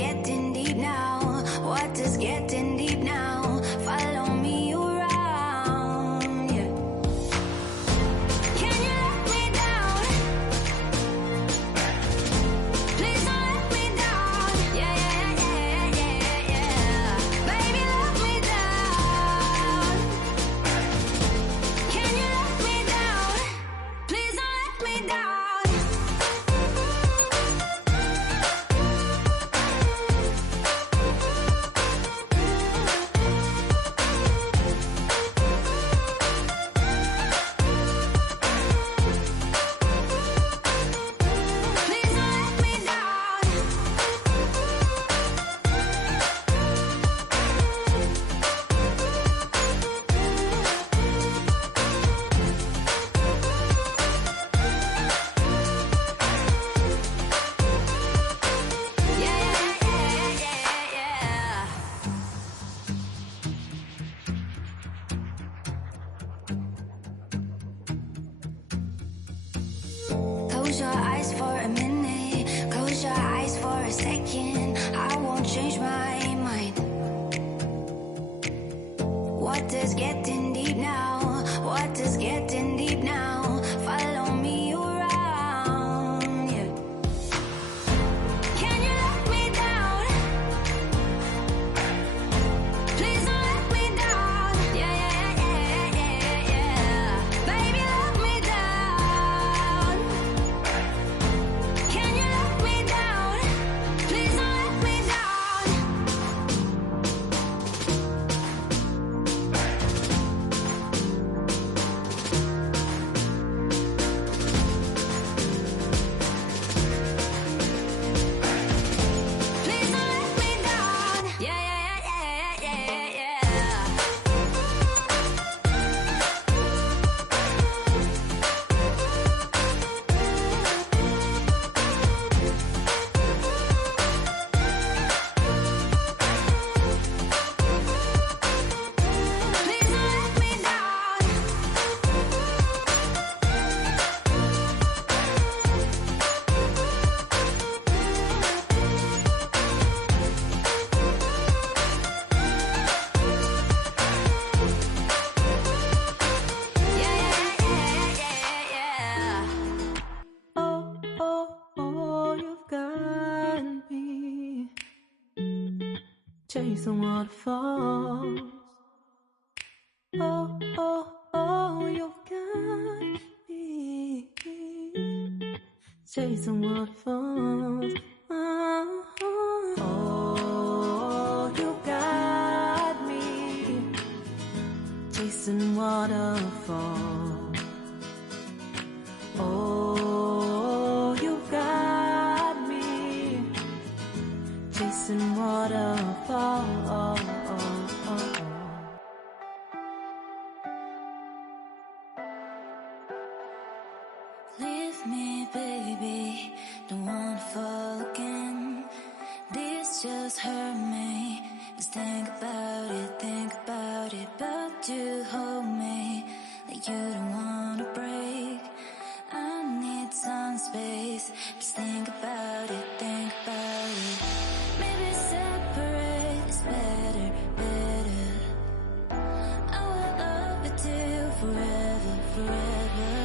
getting deep now? Water's getting deep now. Follow me around, yeah. Can you let me down? Please don't let me down. Yeah, yeah, yeah, yeah, yeah. Baby, let me down. Can you let me down? Please don't let me down. Close your eyes for a minute, close your eyes for a second. I won't change my mind. Water's getting deep now, water's getting deep now. Follow me around, yeah. Can you let me down? Please don't let me down. Yeah, yeah, yeah, yeah, yeah. Baby, let me down. Can you let me down? Please don't let me down. Please don't let me down. Yeah, yeah, yeah, yeah, yeah, yeah. Please don't let me down. Yeah, yeah, yeah, yeah, yeah. Oh, oh, oh, you've got me chasing waterfalls. Oh, oh, oh, you've got me chasing waterfalls. Oh, oh, you got me chasing waterfalls. Oh, you got me chasing waterfalls. Leave me, baby, don't wanna fall again. This just hurt me. Just think about it, but you hold me like you don't wanna break. I need some space. Just think about it, think about it. Maybe separate is better, better. I will love you till forever, forever.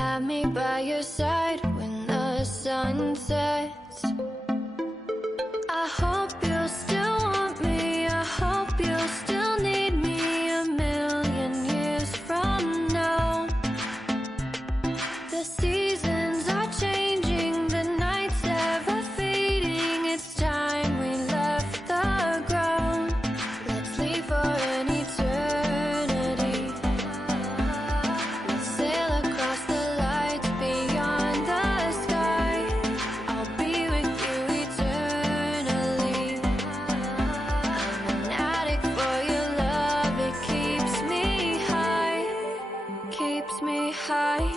have me by your side when the sun sets. I hope you'll still want me, I hope you'll still need me 1,000,000 years from now. The seasons are changing, the nights ever fading. It's time we left the ground. Let's leave for an eternity. We'll sail across the lights beyond the sky. I'll be with you eternally. I'm an addict for your love, it keeps me high, keeps me high.